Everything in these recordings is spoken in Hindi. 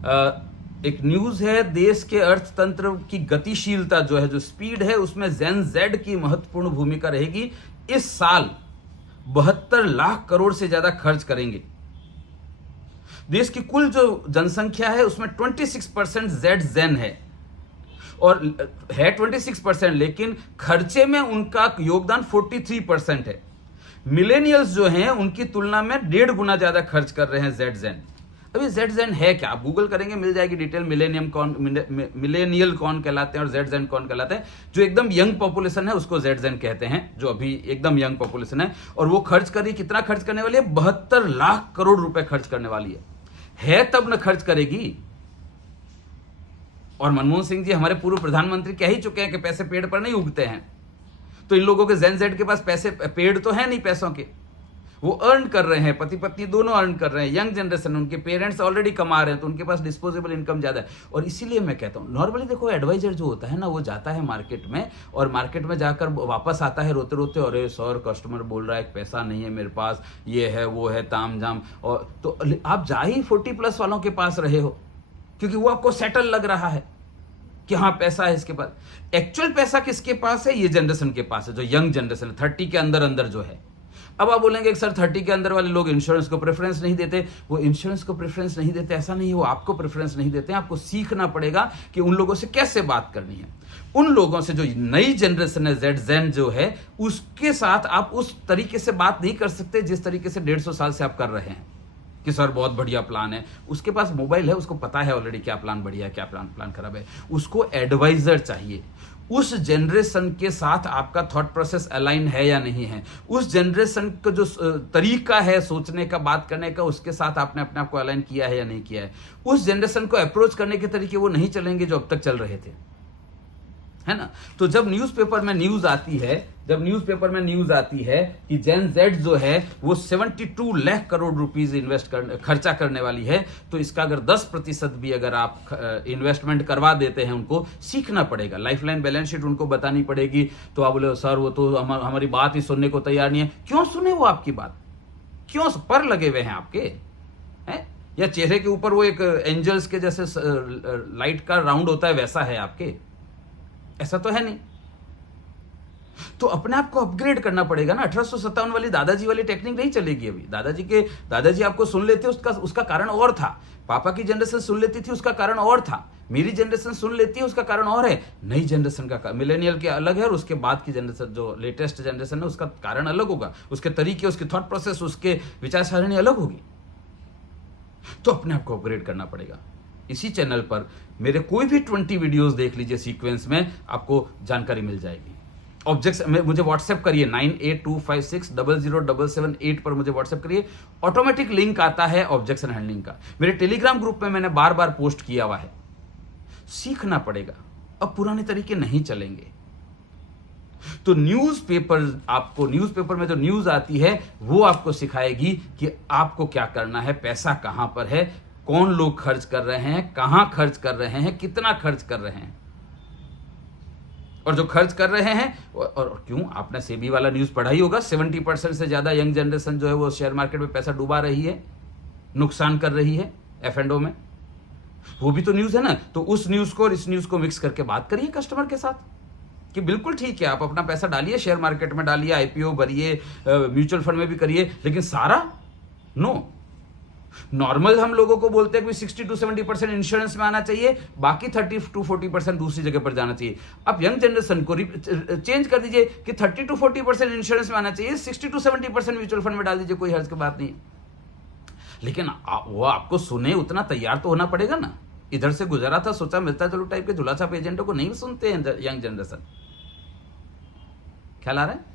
एक न्यूज है, देश के अर्थतंत्र की गतिशीलता जो है, जो स्पीड है, उसमें जेन जेड की महत्वपूर्ण भूमिका रहेगी। इस साल 72 लाख करोड़ से ज्यादा खर्च करेंगे। देश की कुल जो जनसंख्या है उसमें 26% जेड जेन है, और है 26%, लेकिन खर्चे में उनका योगदान 43% है। मिलेनियल्स जो हैं उनकी तुलना में 1.5 गुना ज्यादा खर्च कर रहे हैं जेड जेन। अभी जेड जेन है क्या? आप गूगल करेंगे मिल जाएगी डिटेल, मिलेनियल कौन कहलाते हैं और जेड जेन कौन कहलाते हैं। जो एकदम यंग पॉपुलेशन है उसको जेड जेन कहते हैं, जो अभी एकदम यंग पॉपुलेशन है। और वो खर्च कर रही, कितना खर्च करने वाली है? 72 लाख करोड़ रुपए खर्च करने वाली है तब न खर्च करेगी। और मनमोहन सिंह जी हमारे पूर्व प्रधानमंत्री कह ही चुके हैं कि पैसे पेड़ पर नहीं उगते हैं। तो इन लोगों के जेन जेड के पास पैसे, पेड़ तो है नहीं पैसों के, वो अर्न कर रहे हैं, पति पत्नी दोनों अर्न कर रहे हैं। यंग जनरेशन, उनके पेरेंट्स ऑलरेडी कमा रहे हैं, तो उनके पास डिस्पोजेबल इनकम ज्यादा है। और इसीलिए मैं कहता हूं, नॉर्मली देखो एडवाइजर जो होता है ना, वो जाता है मार्केट में, और मार्केट में जाकर वापस आता है रोते रोते, अरे सर कस्टमर बोल रहा है पैसा नहीं है मेरे पास, ये है वो है ताम झाम। और तो आप जा ही 40+ वालों के पास रहे हो, क्योंकि वो आपको सेटल लग रहा है कि हाँ पैसा है इसके पास। एक्चुअल पैसा किसके पास है? ये जनरेशन के पास है, जो यंग जनरेशन है, 30 के अंदर अंदर जो है। अब आप बोलेंगे सर 30 के अंदर वाले लोग इंश्योरेंस को प्रेफरेंस नहीं देते। वो इंश्योरेंस को प्रेफरेंस नहीं देते ऐसा नहीं है, वो आपको प्रेफरेंस नहीं देते हैं। आपको सीखना पड़ेगा कि उन लोगों से कैसे बात करनी है। उन लोगों से, जो नई जनरेशन है जेड जेन जो है, उसके साथ आप उस तरीके से बात नहीं कर सकते जिस तरीके से 150 साल से आप कर रहे हैं कि सर बहुत बढ़िया प्लान है। उसके पास मोबाइल है, उसको पता है ऑलरेडी क्या प्लान बढ़िया है, क्या प्लान खराब है। उसको एडवाइजर चाहिए। उस जनरेशन के साथ आपका थॉट प्रोसेस अलाइन है या नहीं है, उस जनरेशन का जो तरीका है सोचने का, बात करने का, उसके साथ आपने अपने आप को अलाइन किया है या नहीं किया है। उस जनरेशन को अप्रोच करने के तरीके वो नहीं चलेंगे जो अब तक चल रहे थे, है ना। तो जब न्यूज़पेपर में न्यूज आती है कि जेन जेड जो है वो 72 लाख करोड़ रुपीस खर्चा करने वाली है, तो इसका अगर 10% भी अगर आप इन्वेस्टमेंट करवा देते हैं, उनको सीखना पड़ेगा। लाइफलाइन बैलेंस शीट उनको बतानी पड़ेगी। तो आप बोले सर वो तो हमारी बात ही सुनने को तैयार नहीं है। क्यों सुने वो आपकी बात? क्यों पर लगे हुए हैं आपके, हैं? या चेहरे के ऊपर वो एक एंजल्स के जैसे लाइट का राउंड होता है वैसा है आपके? ऐसा तो है नहीं। तो अपने आप को अपग्रेड करना पड़ेगा ना। 1857 वाली दादाजी वाली टेक्निक नहीं चलेगी अभी। दादाजी आपको सुन लेते, उसका कारण और था। पापा की जनरेशन सुन लेती थी, उसका कारण और था। मेरी जनरेशन सुन लेती है, उसका कारण और है। नई जनरेशन का, मिलेनियल के अलग है, और उसके बाद की जनरेशन जो लेटेस्ट जनरेशन है उसका कारण अलग होगा। उसके तरीके, उसके थॉट प्रोसेस, उसके विचार सरणी अलग होगी। तो अपने आप को अपग्रेड करना पड़ेगा। इसी चैनल पर मेरे कोई भी 20 वीडियोस देख लीजिए सीक्वेंस में, आपको जानकारी मिल जाएगी। ऑब्जेक्ट्स में मुझे व्हाट्सएप करिए, 9825600778 पर मुझे व्हाट्सएप करिए। ऑटोमेटिक लिंक आता है ऑब्जेक्शन हैंडलिंग का। मेरे टेलीग्राम ग्रुप में मैंने बार बार पोस्ट किया हुआ है। सीखना पड़ेगा, अब पुराने तरीके नहीं चलेंगे। तो न्यूज़पेपर में जो न्यूज आती है वो आपको सिखाएगी कि आपको क्या करना है, पैसा कहां पर है, कौन लोग खर्च कर रहे हैं, कहां खर्च कर रहे हैं, कितना खर्च कर रहे हैं, और जो खर्च कर रहे हैं और क्यों। आपने सेबी वाला न्यूज पढ़ा ही होगा। 70% से ज्यादा यंग जनरेशन जो है वो शेयर मार्केट में पैसा डुबा रही है, नुकसान कर रही है F&O में। वो भी तो न्यूज है ना। तो उस न्यूज को और इस न्यूज को मिक्स करके बात करिए कस्टमर के साथ कि बिल्कुल ठीक है, आप अपना पैसा डालिए, शेयर मार्केट में डालिए, IPO भरिए, म्यूचुअल फंड में भी करिए, लेकिन सारा नो। नॉर्मल हम लोगों को बोलते हैं कि 60 to 70% इंश्योरेंस में आना चाहिए, बाकी 30 to 40% दूसरी जगह पर जाना चाहिए। अब यंग जनरेशन को चेंज कर दीजिए कि 30 to 40% इंश्योरेंस में आना चाहिए, 60 to 70% म्यूचुअल फंड में डाल दीजिए, कोई हर्ज की बात नहीं। लेकिन वो आपको सुने उतना तैयार तो होना पड़ेगा ना। इधर से गुजरा था, सोचा मिलता चलो टाइप के झुला छाप एजेंटों को नहीं सुनते हैं यंग जनरेशन। ख्याल आ रहा है?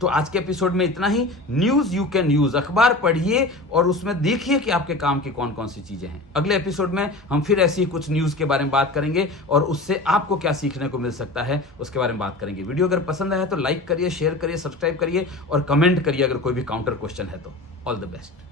तो आज के एपिसोड में इतना ही। न्यूज यू कैन यूज, अखबार पढ़िए और उसमें देखिए कि आपके काम की कौन कौन सी चीजें हैं। अगले एपिसोड में हम फिर ऐसी ही कुछ न्यूज के बारे में बात करेंगे और उससे आपको क्या सीखने को मिल सकता है उसके बारे में बात करेंगे। वीडियो अगर पसंद आया तो लाइक करिए, शेयर करिए, सब्सक्राइब करिए और कमेंट करिए अगर कोई भी काउंटर क्वेश्चन है तो। All the best.